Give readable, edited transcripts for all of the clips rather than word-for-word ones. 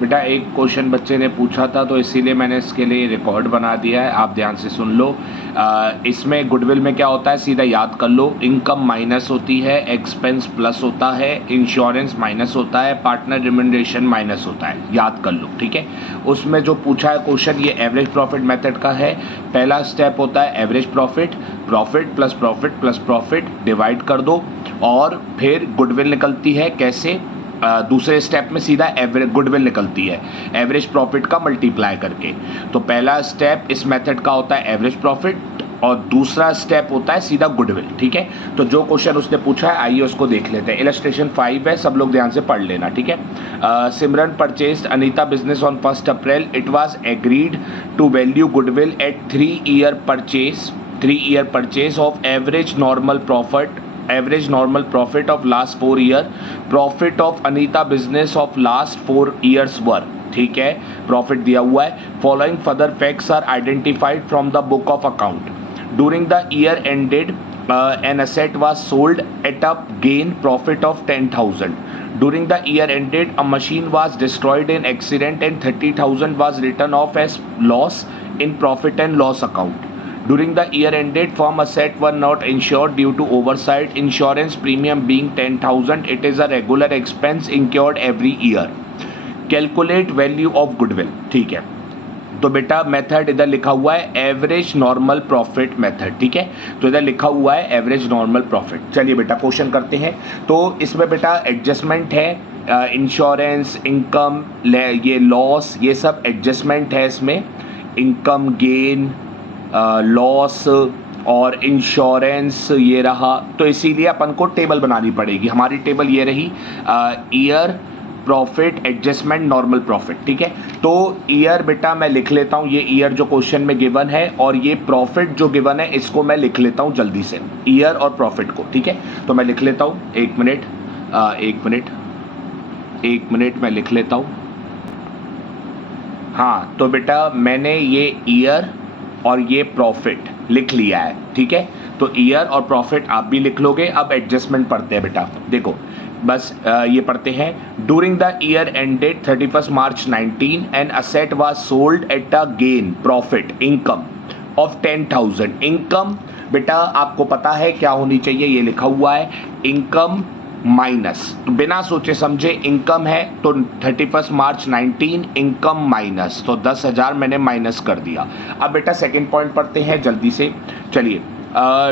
बेटा एक क्वेश्चन बच्चे ने पूछा था तो इसीलिए मैंने इसके लिए रिकॉर्ड बना दिया है, आप ध्यान से सुन लो। इसमें गुडविल में क्या होता है सीधा याद कर लो, इनकम माइनस होती है, एक्सपेंस प्लस होता है, इंश्योरेंस माइनस होता है, पार्टनर रिम्यूनरेशन माइनस होता है, याद कर लो, ठीक है। उसमें जो पूछा है क्वेश्चन ये एवरेज प्रॉफिट मेथड का है। पहला स्टेप होता है average profit, profit plus profit divide कर दो और फिर गुडविल निकलती है। कैसे? दूसरे स्टेप में सीधा एवरेज गुडविल निकलती है एवरेज प्रॉफिट का मल्टीप्लाई करके। तो पहला स्टेप इस मेथड का होता है एवरेज प्रॉफिट और दूसरा स्टेप होता है सीधा गुडविल, ठीक है। तो जो क्वेश्चन उसने पूछा है आइए उसको देख लेते हैं। इलस्ट्रेशन 5 है, सब लोग ध्यान से पढ़ लेना, ठीक है। Simran purchased Anita business on 1 April, it was agreed to value goodwill at 3 year purchase of average normal profit of last 4 year, profit of Anita business of last 4 years were, ठीक है, प्रॉफिट दिया हुआ है। Following further facts are identified from the book of account. During the year ended an asset was sold at a gain profit of 10,000. During the year ended, a machine was destroyed in accident and 30,000 was written off as loss in profit and loss account. During the year ended, firm assets were not insured due to oversight. Insurance premium being 10,000, it is a regular expense incurred every year. Calculate value of goodwill, ठीक है। तो बेटा method इधर लिखा हुआ है average normal profit method, ठीक है। तो इधर लिखा हुआ है एवरेज नॉर्मल प्रॉफिट। चलिए बेटा क्वेश्चन करते हैं। तो इसमें बेटा एडजस्टमेंट है, इंश्योरेंस, इनकम, ये लॉस, ये सब एडजस्टमेंट है इसमें। इनकम, गेन, लॉस और इंश्योरेंस ये रहा। तो इसीलिए अपन को टेबल बनानी पड़ेगी। हमारी टेबल ये रही, year, profit, adjustment, normal profit, ठीक है। तो ईयर बेटा मैं लिख लेता हूँ, ये ईयर जो क्वेश्चन में गिवन है और ये प्रॉफिट जो गिवन है इसको मैं लिख लेता हूँ जल्दी से, ईयर और प्रॉफिट को, ठीक है। तो मैं लिख लेता हूँ, एक मिनट मैं लिख लेता हूँ। हाँ तो बेटा मैंने ये ईयर और ये प्रॉफिट लिख लिया है, ठीक है। तो ईयर और प्रॉफिट आप भी लिख लोगे। अब एडजस्टमेंट पढ़ते हैं बेटा, देखो बस ये पढ़ते हैं। During the year ended 31 March 19 an asset was sold at a gain profit income of 10,000। Income बेटा आपको पता है क्या होनी चाहिए, ये लिखा हुआ है इनकम माइनस, तो बिना सोचे समझे इनकम है तो 31 मार्च 19 इनकम माइनस, तो 10,000 मैंने माइनस कर दिया। अब बेटा सेकेंड पॉइंट पढ़ते हैं जल्दी से, चलिए।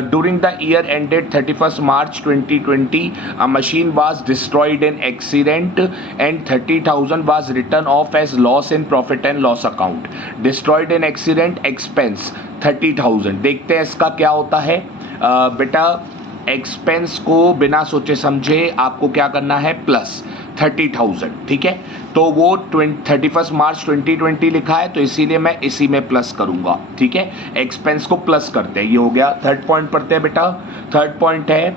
During the year ended 31st March 2020, a machine was destroyed in accident and 30,000 was written off as loss in profit and loss account. Destroyed in accident expense 30,000। देखते हैं इसका क्या होता है। बेटा एक्सपेंस को बिना सोचे समझे आपको क्या करना है, प्लस 30,000, ठीक है। तो वो 31 मार्च 2020 लिखा है तो इसीलिए मैं इसी में प्लस करूंगा, ठीक है। एक्सपेंस को प्लस करते हैं, ये हो गया। थर्ड पॉइंट पढ़ते हैं बेटा। थर्ड पॉइंट है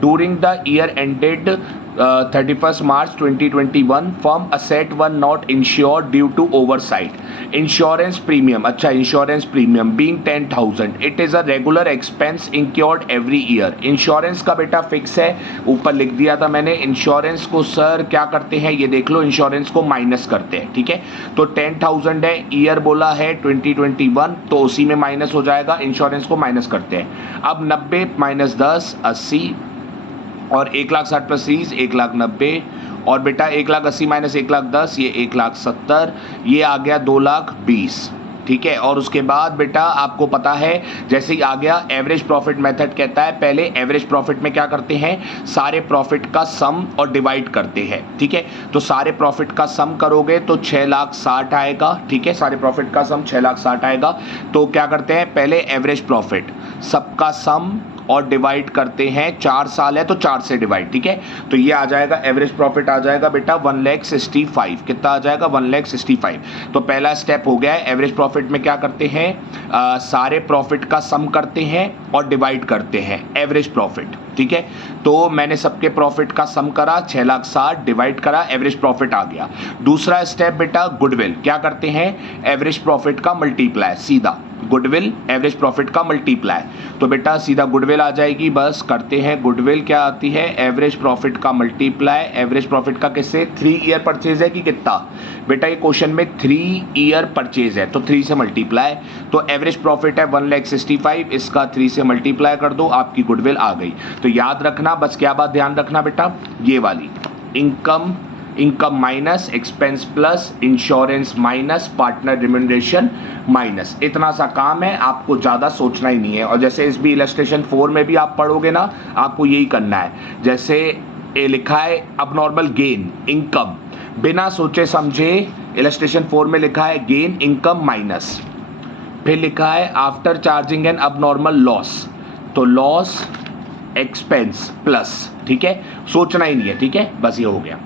during the year ended 31 March 2021 firm asset were not insured due to oversight. Insurance premium, अच्छा insurance premium being 10,000, it is a regular expense incurred every year. Insurance का बेटा fix है, ऊपर लिख दिया था मैंने। इंश्योरेंस को सर क्या करते हैं ये देख लो, इंश्योरेंस को माइनस करते हैं, ठीक है। तो 10,000 है, ईयर बोला है 2021 तो उसी में माइनस हो जाएगा, इंश्योरेंस को माइनस करते हैं। अब 90 माइनस 10 80 और 1,60,000 प्लस 30 1,90,000 और बेटा 1,80,000 माइनस 1,10,000 ये 1,70,000, ये आ गया 2,20,000, ठीक है। और उसके बाद बेटा आपको पता है जैसे ही आ गया एवरेज प्रॉफिट मेथड कहता है पहले एवरेज प्रॉफिट में क्या करते हैं, सारे प्रॉफिट का सम और डिवाइड करते हैं, ठीक है। तो सारे प्रॉफिट का सम करोगे तो 6,60,000 आएगा, ठीक है। सारे प्रॉफिट का सम 6,60,000 आएगा। तो क्या करते हैं पहले एवरेज प्रॉफिट सबका सम और डिवाइड करते हैं, 4 साल है तो 4 से डिवाइड, ठीक है। तो ये आ जाएगा एवरेज प्रॉफिट आ जाएगा बेटा 1,65,000। कितना आ जाएगा 1,65,000। तो पहला स्टेप हो गया है। एवरेज प्रॉफिट में क्या करते हैं, सारे प्रॉफिट का सम करते हैं और डिवाइड करते हैं एवरेज प्रॉफिट, ठीक है। तो मैंने सबके प्रॉफिट का सम करा 6,60,000 डिवाइड करा, एवरेज प्रॉफिट आ गया। दूसरा स्टेप बेटा गुडविल, क्या करते हैं एवरेज प्रॉफिट का मल्टीप्लाई, सीधा गुडविल एवरेज प्रॉफिट का मल्टीप्लाई। तो बेटा सीधा गुडविल आ जाएगी, बस करते हैं। गुडविल क्या आती है, एवरेज प्रॉफिट का मल्टीप्लाई। एवरेज प्रॉफिट का किससे, 3 ईयर परचेज है कि कितना बेटा, ये क्वेश्चन में 3 ईयर परचेज है तो 3 से मल्टीप्लाई। तो एवरेज प्रॉफिट है 1,65,000, इसका 3 से मल्टीप्लाई कर दो, आपकी गुडविल आ गई। तो याद रखना बस, क्या बात ध्यान रखना बेटा, ये वाली income minus expense plus insurance minus partner remuneration minus, इतना सा काम है, आपको ज़्यादा सोचना ही नहीं है। और जैसे इस भी इलस्ट्रेशन 4 में भी आप पढ़ोगे ना, आपको यही करना है। जैसे ये लिखा है अबनॉर्मल गेन इनकम, बिना सोचे समझे इलस्ट्रेशन 4 में लिखा है गेन इनकम माइनस, फिर लिखा है after charging an abnormal loss, तो लॉस एक्सपेंस प्लस, ठीक है, सोचना ही नहीं है, ठीक है, बस ये हो गया।